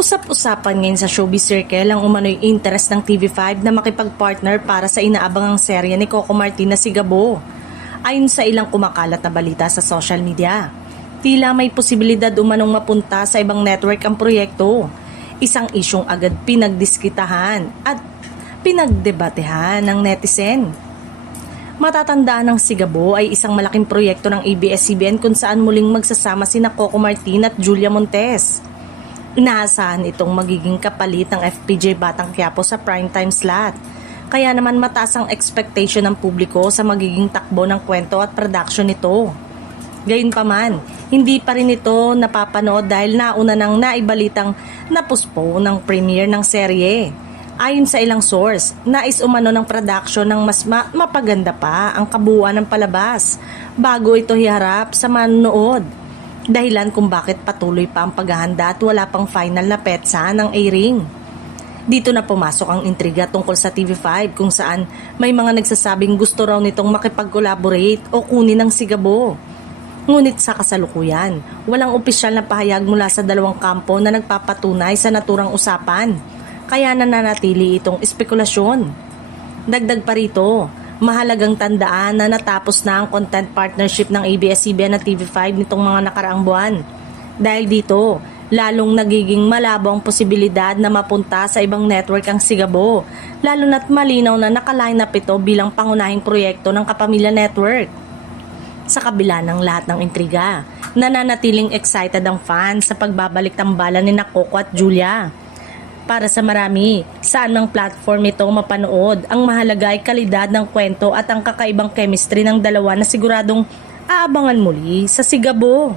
Usap-usapan ngayon sa showbiz circle ang umano'y interest ng TV5 na makipag-partner para sa inaabangang serye ni Coco Martin na si Gabo. Ayon sa ilang kumakalat na balita sa social media, tila may posibilidad umanong mapunta sa ibang network ang proyekto. Isang isyong agad pinagdiskitahan at pinagdebatehan ng netizen. Matatandaan ng si Gabo ay isang malaking proyekto ng ABS-CBN kung saan muling magsasama sina Coco Martin at Julia Montes. Inaasahan itong magiging kapalit ng FPJ Batang Quiapo sa primetime slot. Kaya naman mataas ang expectation ng publiko sa magiging takbo ng kwento at production nito. Gayunpaman, hindi pa rin ito napapanood dahil nauna nang naibalitang napuspo ng premiere ng serye. Ayon sa ilang source, nais umano ng production ng mas mapaganda pa ang kabuuan ng palabas bago ito hiharap sa manonood. Dahilan kung bakit patuloy pa ang paghahanda at wala pang final na petsa ng airing. Dito na pumasok ang intriga tungkol sa TV5 kung saan may mga nagsasabing gusto raw nitong makipag-collaborate o kunin ng si Gabo. Ngunit sa kasalukuyan, walang opisyal na pahayag mula sa dalawang kampo na nagpapatunay sa naturang usapan. Kaya nananatili itong espekulasyon. Dagdag pa rito, mahalagang tandaan na natapos na ang content partnership ng ABS-CBN at TV5 nitong mga nakaraang buwan. Dahil dito, lalong nagiging malabo ang posibilidad na mapunta sa ibang network ang si Gabo, lalo na't malinaw na nakaline up ito bilang pangunahing proyekto ng Kapamilya Network. Sa kabila ng lahat ng intriga, nananatiling excited ang fans sa pagbabalik tambalan ni Coco at Julia. Para sa marami, saan mang platform ito mapanood, ang mahalaga ay kalidad ng kwento at ang kakaibang chemistry ng dalawa na siguradong aabangan muli sa si Gabo.